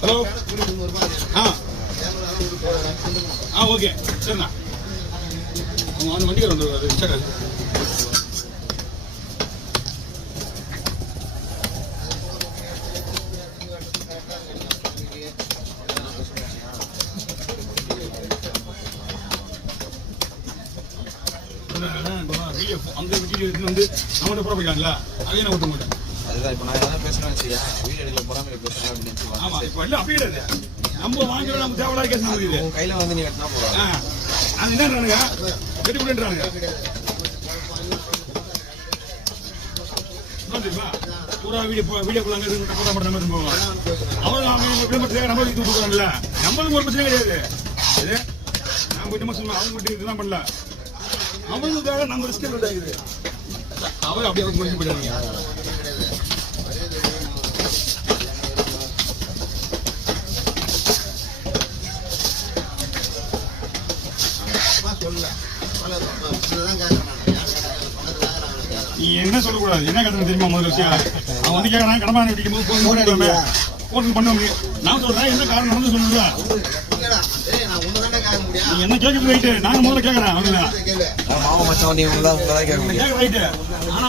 Hello okay சரிண்ணா அவங்க வண்டிக்கார வந்துருவாரு சரி அங்க வீடியோ எடுத்து வந்து நம்மகிட்ட போட போயிட்டாங்களா அதே நான் விட்டு மாட்டேன். அதுதான் இப்போ நான் எதாவது பேசுறேன்னு வச்சுக்கா வீடியோ எடுக்கல போறாம பேசுறேன் அப்படின்னு. ஆமா இப்போ எல்லாம் அப்படியே கிடையாது. நம்ம வாங்கிக்கிறோம் நம்ம தேவையில்லாத கேஸ் முடியுது. உன் கையில வந்து நீ கட்டினா போறோம். அது என்னன்றானுங்க கட்டி கொடுன்றானுங்க. பூரா வீடியோக்குள்ள அங்கே இருந்து போட மாட்டேன் மாதிரி போவோம். அவங்க விளம்பரத்துக்காக நம்ம இது கொடுக்குறாங்கல்ல நம்மளுக்கு ஒரு பிரச்சனை கிடையாது. இது நான் போயிட்டு சொல்லுவேன் அவங்க மட்டும் இதுதான் பண்ணல அவங்களுக்காக நம்ம ரிஸ்க் ஆகுது. அவர் அப்படியே முடிஞ்சு போயிடுவாங்க. நீ என்ன சொல்லக்கூடாது என்ன கட்டணம் தெரியுமா முதல் விஷயம் அவன் வந்து கேட்கறான் கடமான வெட்டிக்கும் போது போன் பண்ணுவாங்க. நான் சொல்றேன் என்ன காரணம் நடந்து சொல்லுங்களா நீ என்ன கேட்கறது ரைட்டு நாங்க முதல்ல கேட்கறேன் அவங்க மாமா மச்சான் வந்து இவங்க தான் கேட்க ரைட்டு.